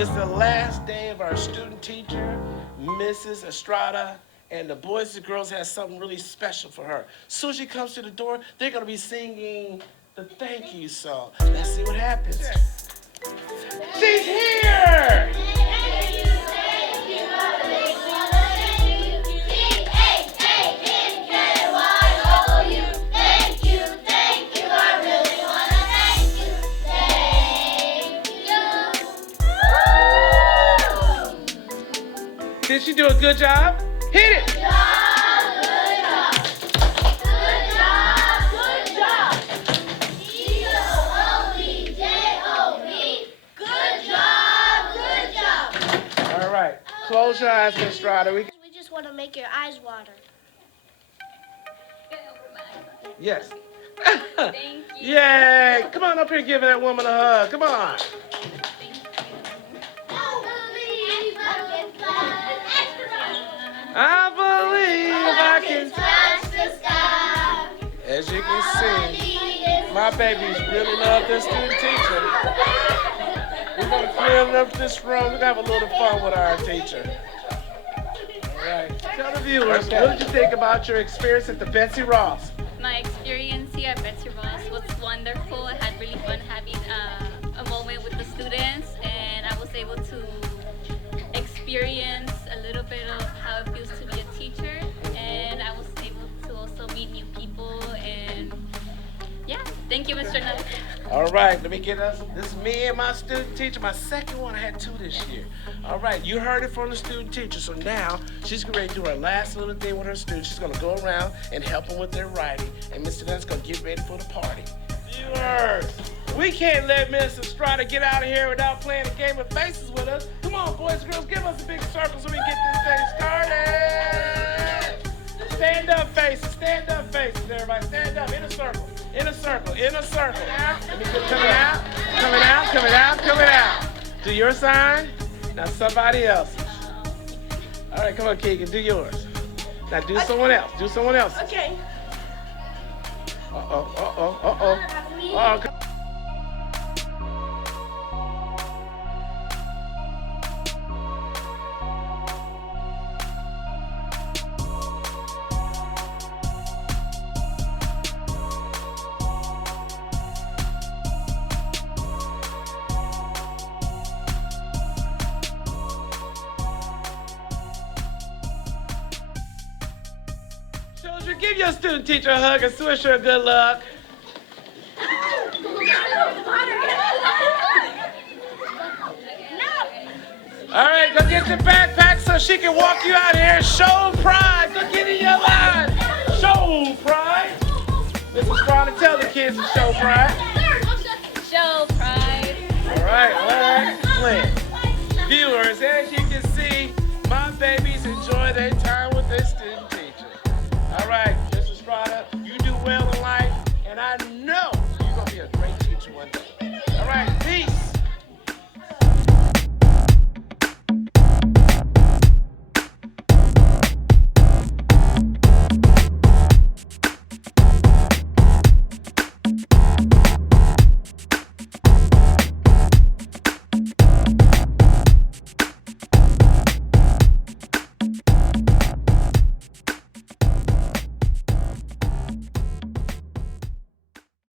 It's the last day of our student teacher, Mrs. Estrada, and the boys and girls have something really special for her. As soon as she comes to the door, they're gonna be singing the thank you song. Let's see what happens. She's here! Did she do a good job? Hit it! Good job, good job. Good job, good job. C-O-O-E-J-O-B. Good job, good job. All right, close your eyes, Miss Estrada. We just want to make your eyes water. Yes. Thank you. Yay! Come on up here and give that woman a hug. Come on. I believe I can touch the sky. As you can see, my babies really love their student teacher. We're going to clear up this room. We're going to have a little fun with our teacher. All right. Tell the viewers, what did you think about your experience at the Betsy Ross? My experience here at Betsy Ross was wonderful. I had really fun having a moment with the students, and I was able to experience a little bit of how it feels to be a teacher, and I was able to also meet new people, and yeah, thank you, Mr. Nutt. All right, let me get us. This is me and my student teacher. My second one, I had 2 this year. All right, you heard it from the student teacher. So now she's ready to do her last little thing with her students. She's gonna go around and help them with their writing, and Mr. Nutt's gonna get ready for the party. Viewers, we can't let Miss Estrada get out of here without playing a game of faces with us. Come on, boys and girls, give us a big circle so we can get this thing started. Stand up faces, everybody. Stand up, in a circle, in a circle, in a circle. Let me get coming out, coming out, coming out, coming out. Do your sign, now somebody else. All right, come on, Keegan, do yours. Now do someone else, do someone else. Okay. Uh-oh, uh-oh, uh-oh. Uh-oh. Children, give your student teacher a hug and wish her good luck. All right, go get the backpack so she can walk you out here. Show pride. Go get in your line. Show pride. This is trying to tell the kids to show pride.